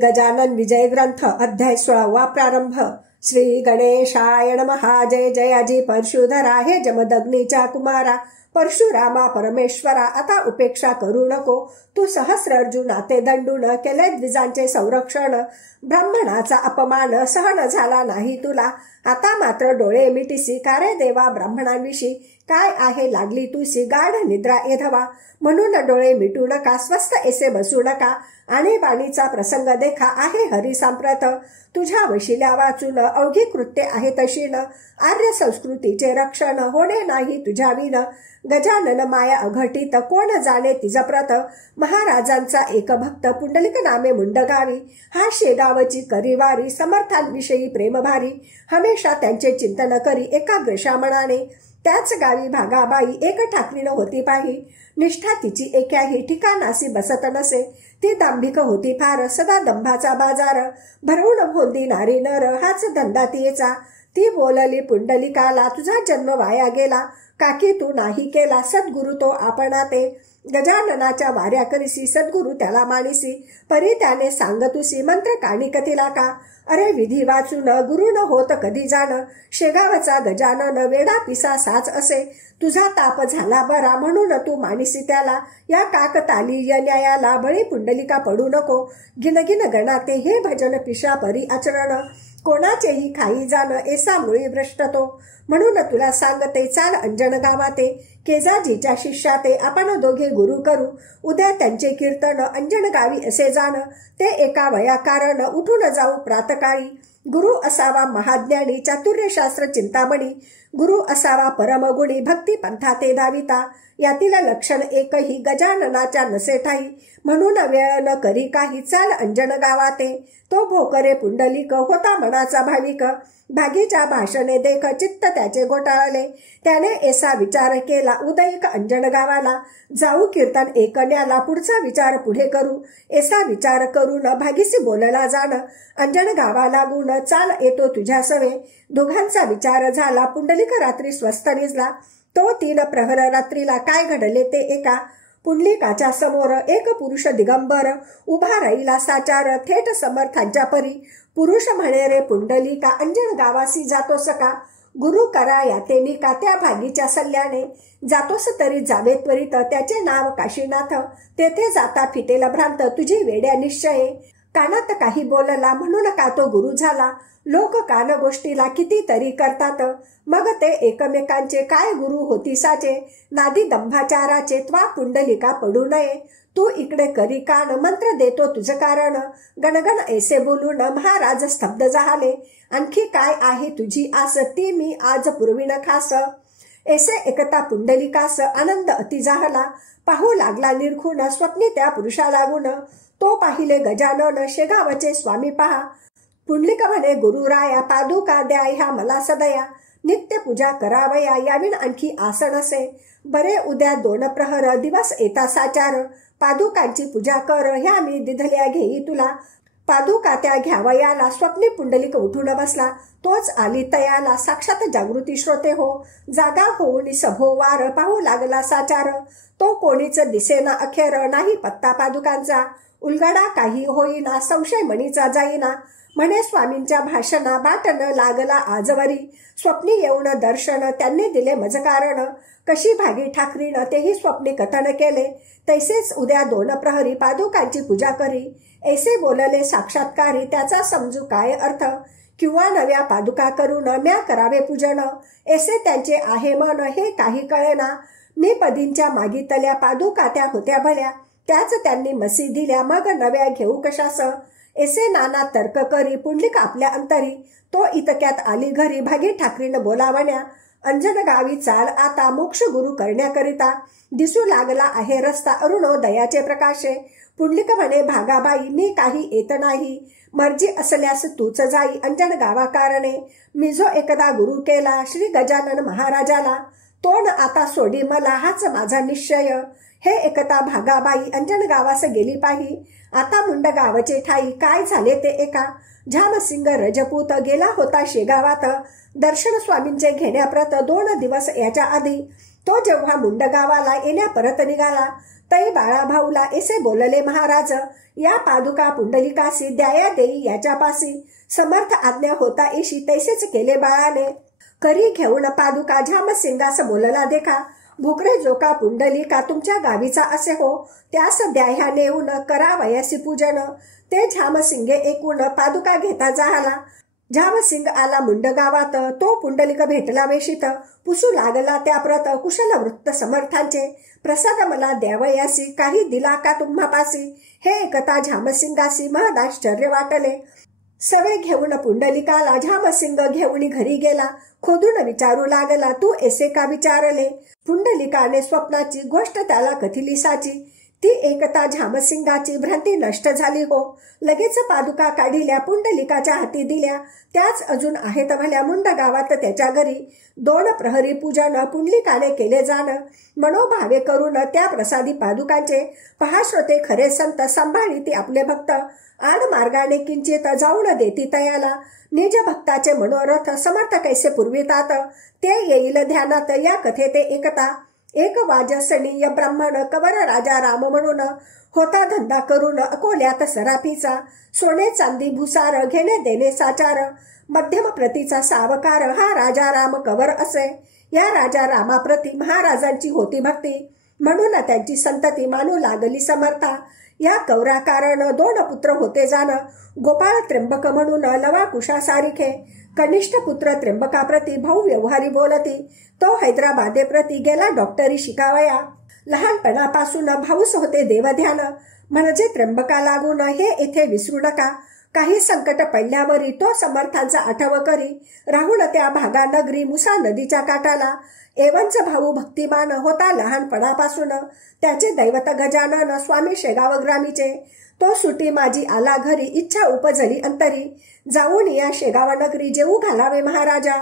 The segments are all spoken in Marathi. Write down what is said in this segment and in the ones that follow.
गजानन विजय ग्रंथ अध्याय 16 प्रारंभ। श्री गणेशाय नमः। जय जयाजी परशुधरा, हे जमदग्नीच्या कुमारा परशुरामा परमेश्वरा, आता उपेक्षा करू नको तू। सहस्र अर्जुनाते दंडून केले द्विजांचे संरक्षण, ब्राह्मणाचा अपमान सहन झाला नाही तुला। आता मात्र डोळे मिटिसी का रे देवा ब्राह्मणांविषयी, काय आहे लागली तुसी गाढ निद्रा एधवा। म्हणून डोळे मिटू नका, स्वस्थ ऐसे बसू नका, आणि बाणीचा प्रसंग देखा आहे हरी सांप्रत। तुझ्या वशिल्या वाचून अवघी कृत्ये आहे तशीन, आर्य संस्कृतीचे रक्षण होणे नाही तुझ्या विन। गजानन माया अघटित कोण जाणे तिजप्रत, महाराजांचा एक भक्त पुंडलिक नामे मुंडगावी। हा शेगावची करीवारी, समर्थांविषयी प्रेम भारी, हमेशा त्यांचे चिंतन करी एकाग्रशा मनाने। त्याच गावी भागाबाई एक ठाकरीण होती पाही, निष्ठा तिची एकाही ठिकाणासी बसत नसे। ती दांभिक होती फार, सदा दंभाचा बाजार, भरवून भोंदी नारी नर हाच धंदा तिचा। ती बोलली पुंडलिकाला तुझा जन्म वाया गेला, काकी तू नाही केला सद्गुरु तो आपणाते। गजाननाच्या वाऱ्या करीसी सद्गुरु त्याला मानिसी, परी त्याने सांगतुसी मंत्र काणिक तिला का। अरे विधी वाचून गुरु न होत कधी जाण, शेगावचा गजानन वेडा पिसा साच असे। तुझा ताप झाला बरा म्हणून तू मानिसी त्याला, या काकतालीय न्यायाला बळी पुंडलिका पडू नको। गिनगिन गणाते हे भजन पिशा परी आचरण, कोणाचेही खाई जाण ऐसा मुळी भ्रष्ट तो। म्हणून तुला सांगते चाल अंजन गावाते, केजाजीच्या शिष्याते आपण दोघे गुरु करू। उद्या त्यांचे कीर्तन अंजन गावी असे जाण, ते एका वयाकारण उठून जाऊ प्रातकाळी। गुरु असावा महाज्ञानी चातुर्यशास्त्र चिंतामणी, गुरु असावा परमगुणी भक्ती पंथाते दाविता। यातील लक्षण एकही गजाननाच्या नसे ठाई, म्हणून वेळ न करी काही चाल अंजन गावाते। तो भोकरे पुंडलिक होता मनाचा भाविक, भागीच्या भाषणे देख चित्त त्याचे घोटाळले। त्याने ऐसा विचार केला उदयिक अंजन गावाला, जाऊ कीर्तन एकण्याला पुढचा विचार पुढे करू। ऐसा विचार करून भागीसी बोलला जाण, अंजन गावा लागून चाल येतो तुझ्या सवे। दोघांचा विचार झाला, पुंडलिक रात्री स्वस्थ निजला। तो 3 प्रहर रात्रीला काय घडले ते एका, पुंडलिकाच्या समोर एक पुरुष दिगंबर उभा राहिला साचार, थेट समर्थांच्या परी। पुरुष म्हणे रे पुंडलिका अंजन गावासी जातोस का, गुरु करा याते मी का त्या भागीच्या सल्ल्याने। जातोस तरी जावे त्वरित त्याचे नाव काशीनाथ, तेथे जाता फिटेल भ्रांत तुझी वेड्या निश्चये। कानात काही बोलला म्हणून का तो गुरु झाला, लोक कान गोष्टीला किती तरी करतात। मग ते एकमेकांचे काय गुरु होती साचे, नादी दंभाचाराचे त्वा पुंडलिका पडू नये। तू इकडे करी कान मंत्र देतो तुझ कारण, गणगण ऐसे बोलून महाराज स्तब्ध झाले। आणखी काय आहे तुझी आस, ती मी आज पुरविण खास। ऐसे एकता पुंडलिकास आनंद अति झाला, पाहू लागला निरखून स्वप्नी त्या पुरुषा लागून। तो पाहिले गजानन शेगावचे स्वामी पहा, पुंडलिक म्हणे गुरु राया पादुका द्या ह्या मला सदया। नित्य पूजा करावया याविण आणखी आस नसे, बरे उद्या 2 प्रहर दिवस येता साचार। पादुकांची पूजा कर ह्या मी दिधल्या घेई तुला, पादुका त्या घ्यावयाला स्वप्नी पुंडलिक उठून बसला। तोच आली तयाला साक्षात जागृती श्रोते हो, जागा होऊन सभोवार पाहू लागला साचार। तो कोणीच दिसेना अखेर नाही पत्ता पादुकांचा, उलगडा काही होईना संशय मणीचा जाईना। म्हणे स्वामींच्या भाषणा बाट न लागला आजवरी, स्वप्नी येऊन दर्शन त्यांनी दिले मज कारण। कशी भागी ठाकरीनं तेही स्वप्नी कथन केले, तैसेच उद्या 2 प्रहरी पादुकांची पूजा करी। ऐसे बोलले साक्षात्कारी त्याचा समजू काय अर्थ, किंवा नव्या पादुका करून म्या करावे पूजन। ऐसे त्यांचे आहे मन हे काही कळेना, मी पदींच्या मागितल्या पादुका त्या होत्या भल्या, त्याच त्यांनी मसी दिल्या मग नव्या घेऊ कशास। ऐसे नाना तर्क करी पुंडलिक आपल्या अंतरी, तो इतक्यात आली घरी भागी ठाकरीनं बोलावण्या। अंजन गावी चाल आता मोक्ष गुरु करण्याकरिता, दिसू लागला आहे रस्ता अरुणोदयाचे प्रकाशे। पुंडलिक म्हणे भागाबाई मी काही येत नाही, मर्जी असल्यास तूच जाई अंजन गावा कारणे। मी जो एकदा गुरु केला श्री गजानन महाराजाला, तो न आता सोडी मला हाच माझा निश्चय। हे एकता भागाबाई अंजन गावास गेली पाही, आता मुंड गावचे ठाई काय झाले ते एका। झामसिंग रजपूत गेला होता शेगावात, दर्शन स्वामींचे घेण्याप्रत 2 दिवस याच्या आधी। तो जेव्हा मुंड गावाला येण्या परत निघाला, तै बाळा भाऊला ऐसे बोलले महाराज, या पादुका पुंडलिकासी द्याया देई याच्यापासी, समर्थ आज्ञा होता येशी तैसेच केले बाळाने, करी घेऊन पादुका झामसिंगास बोलला देखा, भुकरे जोका पुंडलिका तुमच्या गावीचा असे हो, त्यास द्याह्या नेऊन करावयासी पूजन, ते झामसिंगे एकूण पादुका घेता जाहाला, झामसिंग आला मुंड गावात, तो पुंडलिक भेटला वेशीत, पुसू लागला त्या प्रत कुशल वृत्त समर्थांचे, प्रसाद मला द्यावयासी काही दिला का तुम्हापासी, हे एकता झामसिंगासी महदाश्चर्य वाटले, सवे घेऊन पुंडलिकाला झामसिंग घेऊन घरी गेला, खोदून विचारू लागला तू ऐसे का विचारले, पुंडलिकाने स्वप्नाची गोष्ट त्याला कथिली साची, ती एकता झामसिंगाची भ्रांती नष्ट झाली हो, लगेच पादुका काढिल्या पुंडलिकाच्या हाती दिल्या, त्याच अजून आहेत भल्या मुंड गावात त्याच्या घरी, 2 प्रहरी पूजन पुंडलिकाने केले जाण, मनोभावे करून त्या प्रसादी पादुकांचे, पहा श्रोते खरे संत सांभाळीती आपले भक्त, आड मार्गाने किंचित जाऊन देती तयाला, निज भक्ताचे मनोरथ समर्थ कैसे पुरवितात, ते येईल ध्यानात या कथे ते एकता, एक वाजसनीय ब्राह्मण कवर राजा राम म्हणून, होता धंदा करून अकोल्यात सराफीचा, सोने चांदी भुसार घेणे देणे साचार, मध्यम प्रतीचा सावकार हा राजा राम कवर असे, या राजा रामाप्रती महाराजांची होती भक्ती, म्हणून त्यांची संतती मानू लागली समर्था, या कौरा कारण 2 पुत्र होते जाण, गोपाळ त्र्यंबक म्हणून लवा कुशा सारिखे, कनिष्ठ पुत्र त्र्यंबकाप्रती भाऊ व्यवहारी बोलती, तो हैदराबादेप्रती गेला डॉक्टरी शिकावया, लहानपणापासून भाऊस होते देवध्यान, म्हणजे त्र्यंबका लागून हे येथे विसरू नका, काही संकट पडल्यावरी तो समर्थांचा आठव करी, राहून त्या भागा नगरी मुसा नदीच्या काठाला, एवंच भाऊ भक्तिमान होता लहानपणापासून, त्याचे दैवत गजानन स्वामी शेगाव ग्रामीचे, तो सुटी माझी आला घरी इच्छा उपजली अंतरी, जाऊन या शेगाव नगरी जेऊ घालावे महाराजा,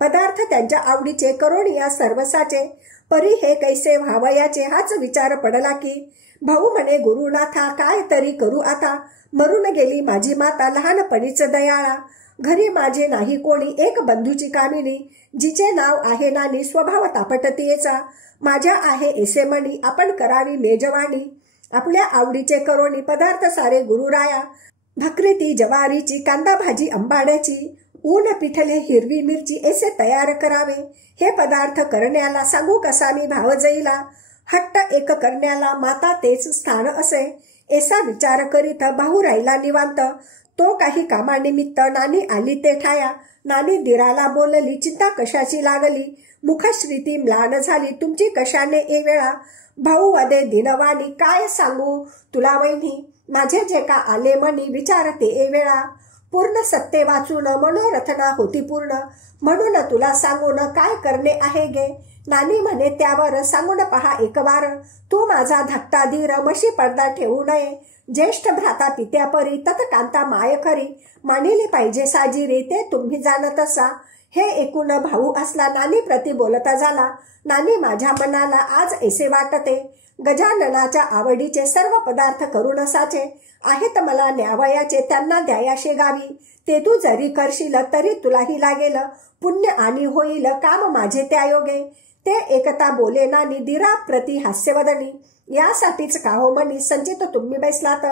पदार्थ त्यांच्या आवडीचे करून या सर्वसाचे, परी हे कैसे व्हावयाचे हाच विचार पडला की, भाऊ म्हणे गुरुनाथा काय तरी करू आता, मरून गेली माझी माता लहानपणीच दयाळा, घरी माझे नाही कोणी एक बंधूची कामिनी, जिचे नाव आहे नानी स्वभाव तापटतीयेचा, माझ्या आहे ऐसे मनी आपण करावी मेजवानी, आपल्या आवडीचे करोनी पदार्थ सारे गुरुराया, भाकरी ती ज्वारीची कांदा भाजी आंबाड्याची, ऊन पिठले हिरवी मिरची ऐसे तयार करावे, हे पदार्थ करण्याला सांगू कसा मी भावजईला, हट्ट एक करण्याला माता तेच स्थान असे, ऐसा विचार करीत भाऊ राहिला निवांत, तो काही कामानिमित्त नानी आली ते ठाया, नानी दिराला बोलली चिंता कशाची लागली, मुखश्रीती म्लान झाली तुमची कशाने ए वेळा, भाऊ वदे दिनवाणी काय सांगू तुला वैनी, माझे जे का आले मनी विचारते ए वेळा, पूर्ण सत्ते वाचून मनोरथना होती पूर्ण, म्हणून तुला सांगून काय करणे आहे गे, नानी म्हणे त्यावर सांगून पहा एक वार, तू माझा धाकटा धीर मशी पडदा ठेवू नये, ज्येष्ठ भ्राता पित्यापरी तत्कांता माय खरी, मानिली पाहिजे साजिरी ते तुम्ही जाणत असा, हे एकूण भाऊ असला नानी प्रति बोलता झाला, नानी माझ्या मनाला आज ऐसे वाटते, गजाननाच्या आवडीचे सर्व पदार्थ करून असाचे, आहेत मला न्यावयाचे त्यांना द्याया शेगावी, ते तू जरी करशील तरी तुलाही लागेल, पुण्य आणि होईल काम माझे त्या योगे, ते एकता बोले नानी दिरा प्रति हास्यवदनी, यासाठीच का हो मनी संचित तुम्ही बैसलात,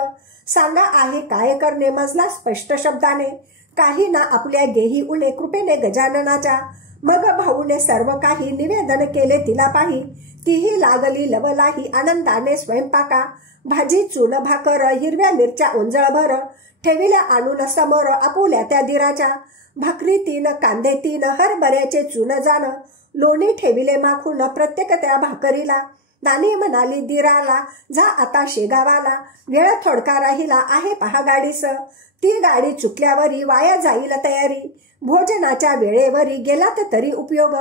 सांगा आहे काय करणे मजला स्पष्ट शब्दाने, काही ना आपल्या गेही उणे कृपेने गजाननाच्या, मग भाऊने सर्व काही निवेदन केले तिला पाही, तीही लागली लवलाही आनंदाने स्वयंपाका, भाजी चून भाकर हिरव्या मिरच्या ओंजळभर, ठेविल्या आणून समोर आपुल्या त्या दिराच्या, भाकरी 3 कांदे 3 हरभऱ्याचे चून जाण, लोणी ठेविले माखून प्रत्येक त्या भाकरीला, नानी म्हणाली दिराला जा आता शेगावाला, वेळ थोडका राहिला आहे पहा गाडीस, ती गाडी चुकल्यावरी वाया जाईल तयारी, भोजनाच्या वेळेवरी गेलात तरी उपयोग,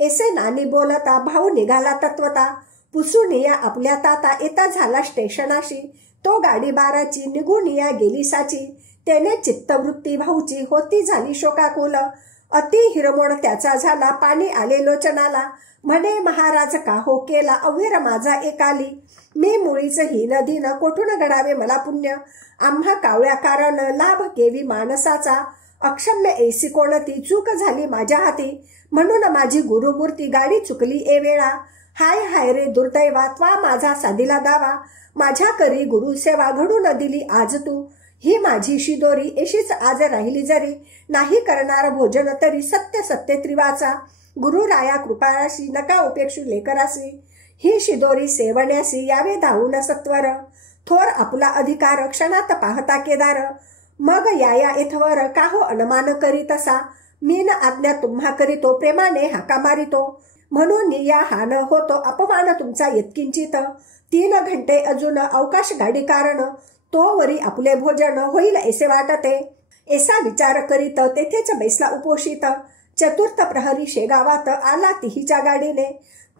ऐसे नानी बोलता भाऊ निघाला तत्वता, पुसून या आपल्या ताता येता झाला स्टेशनाशी, तो गाडी 12ची निघून या गेली साची, त्याने चित्तवृत्ती भाऊची होती झाली शोकाकुल, अति हिरमोड त्याचा झाला पाणी आले लोचनाला, म्हणे महाराज का हो केला अवीर माझा एकाली, मी मुळीच ही नदीन कोठून घडावे मला पुण्य, आम्हा कावळ्या कारण लाभ केवी माणसाचा, अक्षम्य ऐसी कोणती चूक झाली माझ्या हाती, म्हणून माझी गुरुमूर्ती गाडी चुकली ए वेळा, हाय हाय रे दुर्दैवा, त्वा माझा साधिला दावा, माझ्या करी गुरु सेवा घडू न दिली आज तू, ही माझी शिदोरी एशीच आज राहिली जरी, नाही करणार भोजन तरी सत्य सत्य त्रिवाचा, गुरु राया कृपाराशी नका उपेक्षू लेकरासी, ही शिदोरी सेवण्यासी यावे धावून सत्वर, थोर आपला अधिकार क्षणात पाहता केदार, मग या येथवर काहो अनुमान करी तसा, मीन आज्ञा तुम्हा करीतो प्रेमाने हाका मारितो, म्हणून या हान होतो अपमान तुमचा यत्किंचित, 3 घंटे अजून अवकाश गाडी कारण, तो वरी आपले भोजन होईल ऐसे वाटते, ऐसा विचार करीत तेथेच बैसला उपोषित, चतुर्थ प्रहरी शेगावात आला तिहीच्या गाडीने,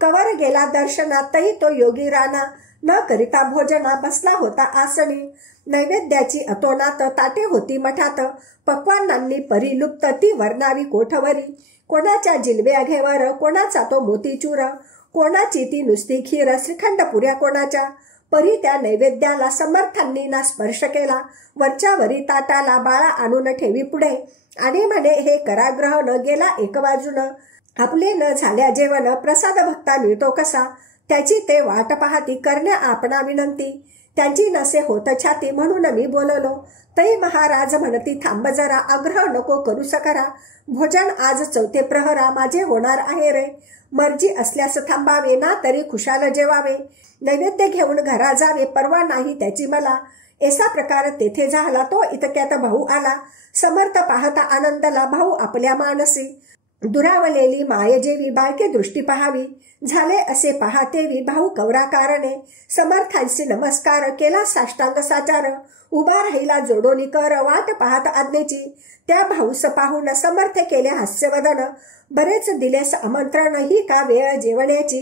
कवर गेला दर्शनात तई तो योगी राणा, न करिता भोजना बसला होता आसनी, नैवेद्याची अतोनात ताटे होती मठात, पक्वानांनी परिलुप्त ती वर्णावी कोठवरी, कोणाच्या जिलब्या घेवर कोणाचा तो मोतीचूर, कोणाची ती नुसती खीर श्रीखंड पुऱ्या कोणाच्या, परी त्या नैवेद्याला समर्थांनी ना स्पर्श केला, वरच्या वरी ताटाला बाळा आणून ठेवी पुढे, आणि म्हणे हे कराग्रहण गेला 1 वाजून, आपले न झाल्या जेवण प्रसाद भक्ता मिळतो कसा, त्याची ते वाट पाहती करण्या आपणा विनंती, त्यांची नसे होत छाती म्हणून मी बोललो, तै महाराज म्हणती थांब जरा, आग्रह नको करू सकरा, भोजन आज 4 प्रहरा माझे होणार आहे रे, मर्जी असल्यास थांबावे ना तरी खुशाल जेवावे, नैवेद्य घेऊन घरा जावे परवा नाही त्याची मला, ऐसा प्रकार तेथे झाला तो इतक्यात भाऊ आला, समर्थ पाहता आनंदला भाऊ आपल्या मानसी, दुरावलेली माय जेवी बाळके दृष्टी पहावी, झाले असे पाहतेवी भाऊ कौराकारणे, समर्थांशी नमस्कार केला साष्टांग साचार, उभा राहिला जोडोनी कर वाट पाहत आज्ञेची, त्या भाऊस पाहून समर्थ केले हास्यवदन, बरेच दिलेस आमंत्रण ही का वेळ जेवण्याची,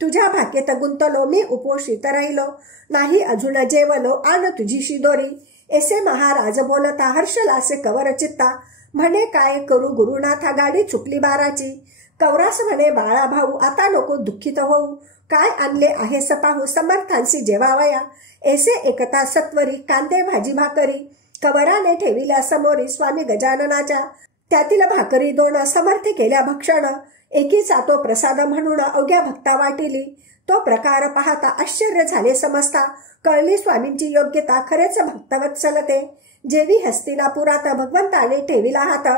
तुझ्या भाकेत गुंतलो मी उपोषित राहिलो, नाही अजून जेवलो आन तुझी शिदोरी, ऐसे महाराज बोलता हर्षलासे कवर चित्ता, म्हणे काय करू गुरुनाथा गाडी चुकली बाराची, कौरास म्हणे बाळा भाऊ आता नको दुःखित होऊ, काय आणले आहेस पाहू समर्थांशी जेवावया, ऐसे एकता सत्वरी कांदे भाजी भाकरी, कवराने ठेविल्या समोरी स्वामी गजाननाच्या, त्यातील भाकरी 2 समर्थ केल्या भक्षण, एकीचा तो प्रसाद म्हणून अवघ्या भक्ता वाटिली, तो प्रकार पाहता आश्चर्य झाले समजता, कळली स्वामींची योग्यता खरेच भक्तवत्सल ते, जेवी हस्तिनापुरात भगवंताने ठेविला हात,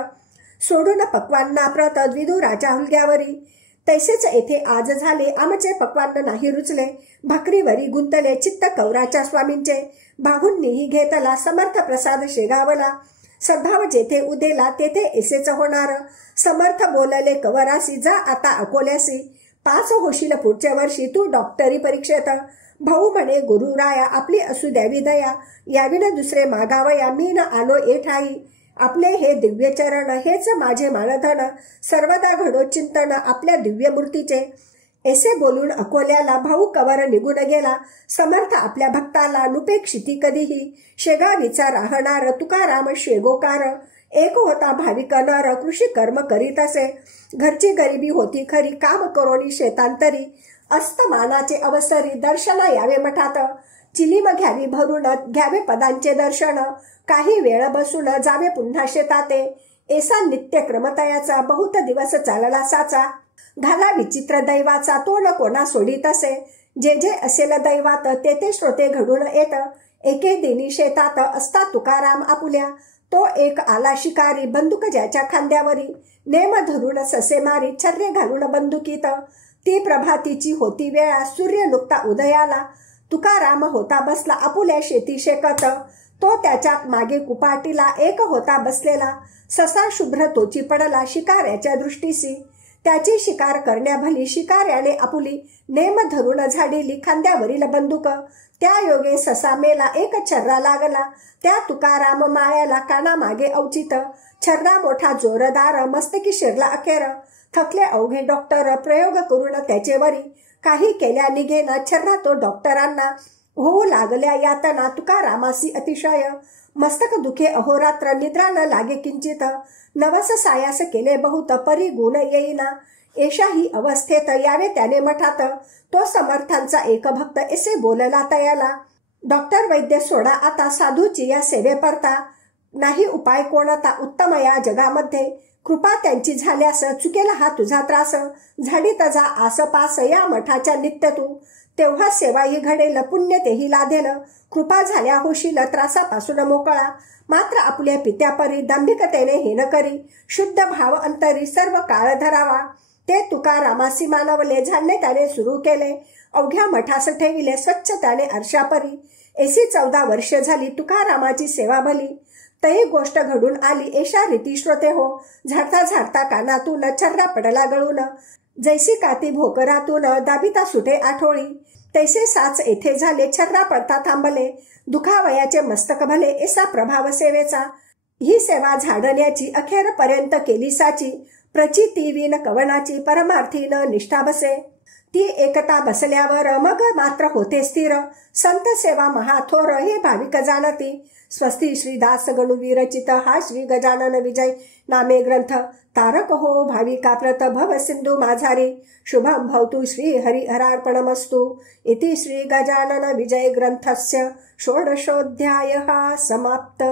सोडून पक्वांना प्रत द्विदुराच्या हुलग्यावरी, तैसेच येथे आज झाले आमचे पक्वान्न नाही रुचले, भाकरीवरी गुंतले चित्त कौराच्या स्वामींचे, भाऊंनीही घेतला समर्थ प्रसाद शेगावला, सद्भाव जेथे उदेला तेथे ऐसेच होणार, समर्थ बोलले कवरासी जा आता अकोल्यासी, 5 होशील पुढच्या वर्षी तू डॉक्टरी परीक्षेत, भाऊ म्हणे गुरुराया आपली असू द्यावी दया, याविन दुसरे मागावया मी न आलो एठाई, आपले हे दिव्य चरण हेच माझे मानधन, सर्वदा घडो चिंतन आपल्या दिव्य मूर्तीचे, ऐसे बोलून अकोल्याला भाऊ कवर निघून गेला, समर्थ आपल्या भक्ताला नुपेक्षिती कधीही, शेगावीचा राहणार तुकाराम शेगोकार, एक होता भाविक नर कृषी कर्म करीत असे, घरची गरिबी होती खरी काम करोनी शेतांतरी, अस्तमानाचे अवसरी दर्शना यावे मठात, चिलीम घ्यावी भरून घ्यावे पदांचे दर्शन, काही वेळ बसून जावे पुन्हा शेताते, ऐसा नित्य क्रमतयाचा बहुत दिवस चालला साचा, घाला विचित्र दैवाचा तो न कोणा सोडित असे, जे जे असेल दैवात तेथे श्रोते घडून येत, एके दिनी शेतात असता तुकाराम आपुल्या, तो एक आला शिकारी बंदूक ज्याच्या खांद्यावरी, नेम धरून ससे मारी छर्रे घालून बंदुकीत, ती प्रभातीची होती वेळा सूर्य नुकता उदयाला, तुकाराम होता बसला आपुल्या शेती शेकत, तो त्याच्या मागे कुपाटीला एक होता बसलेला, ससा शुभ्र तोची पडला शिकाऱ्याच्या दृष्टीसी, त्याची शिकार करण्याभली शिकाऱ्याने आपुली नेम धरून झाडीली खांद्यावरील बंदूक, त्या योगे ससा मेला एक छर्रा लागला, त्या तुकाराम माळ्याला काना मागे औचित, छर्रा मोठा जोरदार मस्तकी शिरला अखेर, थकले अवघे डॉक्टर प्रयोग करून त्याचेवरी, काही केल्या निघेना छर्रा तो डॉक्टरांना, होऊ लागल्या यातना तुकारामासी अतिशय, मस्तक दुखे अहोरात्र निद्रा न लागे किंचित, नवस सायास केले बहुत परी गुण येईना, एशाही अवस्थेत यावे त्याने मठात, तो समर्थांचा एक भक्त ऐसे बोलला तयाला, डॉक्टर वैद्य सोडा आता साधूची या सेवे परता, नाही उपाय कोणता उत्तम या जगामध्ये, कृपा त्यांची झाल्यास चुकेला हा तुझा त्रास, झाडी तजा आसपास या मठाच्या नित्य तू, तेव्हा सेवाही घडेल पुण्य तेही लादेल, कृपा झाल्या होशील त्रासापासून मोकळा, मात्र आपल्या पित्यापरी दांभिकतेने हेन करी, शुद्ध भाव अंतरी सर्व काळ धरावा, ते तुकारामासी मानवले, झाडणे त्याने सुरू केले, अवघ्या मठास ठेविले स्वच्छ त्याने अर्षापरी, एसी 14 वर्ष झाली तुकारामाची सेवा भली, तही गोष्ट घडून आली एशा रीती श्रोते हो, झाडता झाडता कानातून छर्रा पडला गळून, जैसी काती भोकरातून दाबिता सुटे आठोळी, तैसे साच येथे झाले छर्रा पडता थांबले, दुखावयाचे मस्तक भले एसा प्रभाव सेवेचा, ही सेवा झाडण्याची अखेरपर्यंत केली साची, प्रचिती विन कवनाची परमार्थीन निष्ठा बसे, ती एकता बसल्यावर मग मात्र होते स्थिर, संत सेवा महाथोर हे भाविक जाणती, स्वस्ती श्रीदास गणू विरचित हा श्री गजानन विजय नामे ग्रंथ, तारक हो भाविका प्रत भव सिंधू माझारी, शुभम भवतु श्री हरिहरार्पणमस्तु, इति श्री गजानन विजय ग्रंथस्य षोडशोऽध्यायः समाप्त।